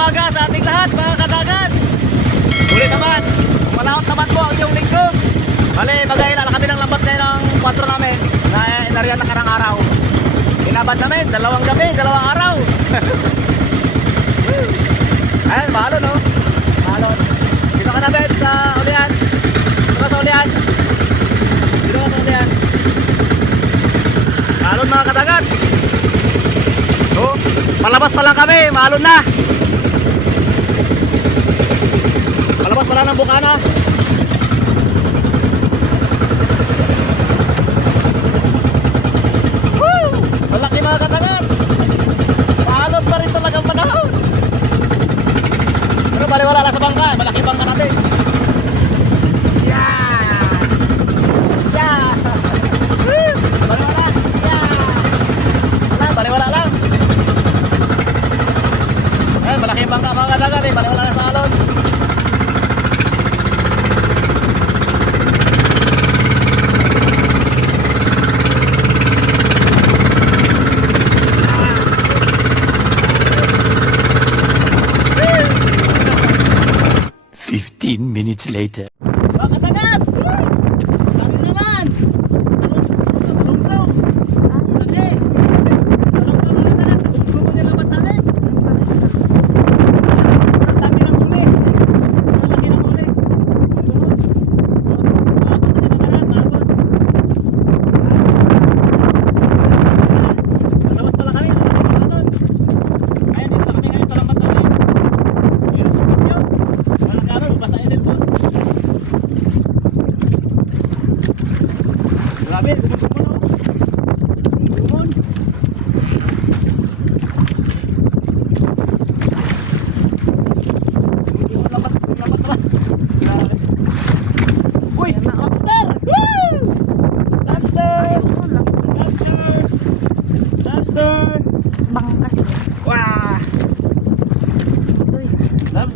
umaga sa ating lahat mga kadagat. Muli naman, malawat naman po ang iyong linggo. Bale, mag-aila na kami ng lambat ngayon ng 4 namin na inariyan na karang araw. Inabad namin, dalawang gabi, dalawang araw. Ayan, mahalo no? Mahalo. Dito ka na sa ulian. Dito sa ulian. Dito sa ulian. Mahalo mga kadagat. Oh, palabas pa lang kami, maalon na. Palabas pa lang ng bukana. 15 minutes later.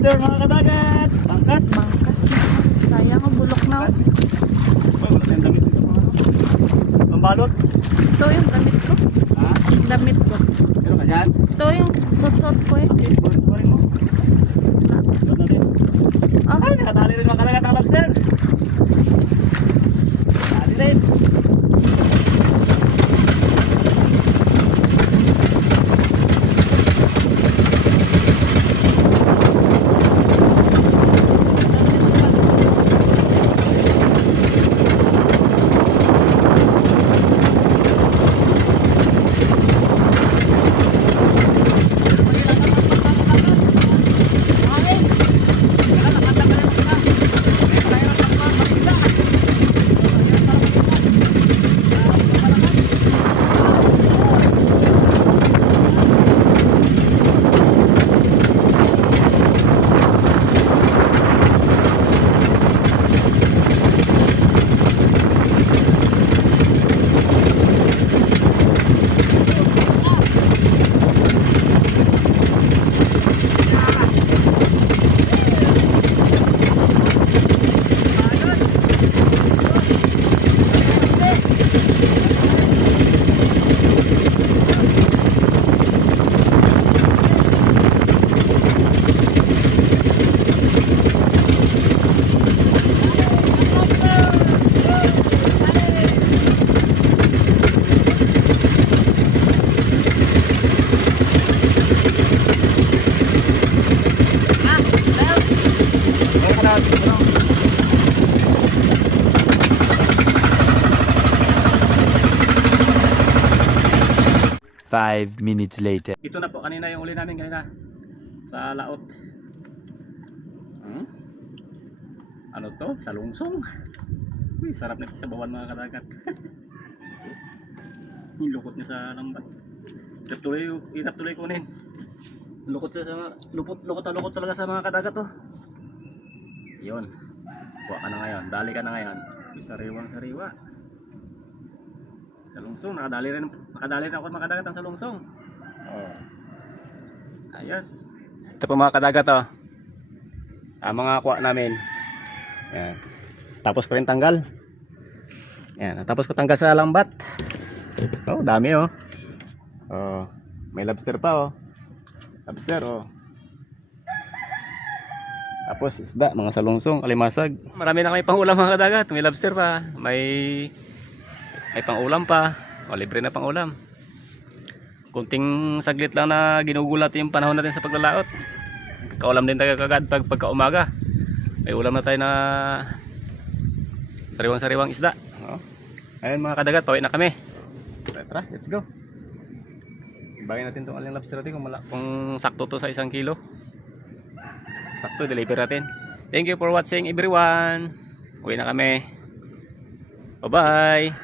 Lobster mga kadagat! Bangkas! bangkas na. Sayang ang bulok na. Bangkas! Uy, wala tayong damit dito mga Ang balot? Ito yung damit ko. Ha? Damit ko. Meron ka dyan? Ito yung sot-sot ko eh. Okay, kunin mo. Ito natin. Ah, Ay, nakatali rin mga kalagat ang lobster. 5 minutes later. Ito na po, kanina yung uli namin kanina sa laot. Hmm? Ano to? Sa lungsong. Uy, sarap nito sa bawan mga kadagat. yung lukot niya sa lambat. Hirap tuloy, hirap kunin. Lukot siya sa lupot, lukot na lukot talaga sa mga kadagat to. Yun. Kuha ka na ngayon, dali ka na ngayon. Sariwang sariwa. Salungsong, nakadali rin, nakadali rin ako mga kadagat ng salungsong. Oh. Ayos. Ito po mga kadagat oh. Ah, mga kuha namin. Yan. Tapos ko rin tanggal. Yan. Tapos ko tanggal sa lambat. Oh, dami oh. Oh, may lobster pa oh. Lobster oh. Tapos isda, mga salungsong, alimasag. Marami na kami pang ulam mga kadagat. May lobster pa, may may pang ulam pa. O, libre na pang ulam. Kunting saglit lang na ginugulat yung panahon natin sa paglalaot. Kaulam din tayo kagad pag pagka umaga. May ulam na tayo na sariwang-sariwang isda. O. Ayun mga kadagat, pawit na kami. Tara, let's go. Bagay natin itong aling lobster natin kung, mala- kung sakto to sa isang kilo. Sakto, deliver natin. Thank you for watching everyone. Uwi na kami. Bye-bye.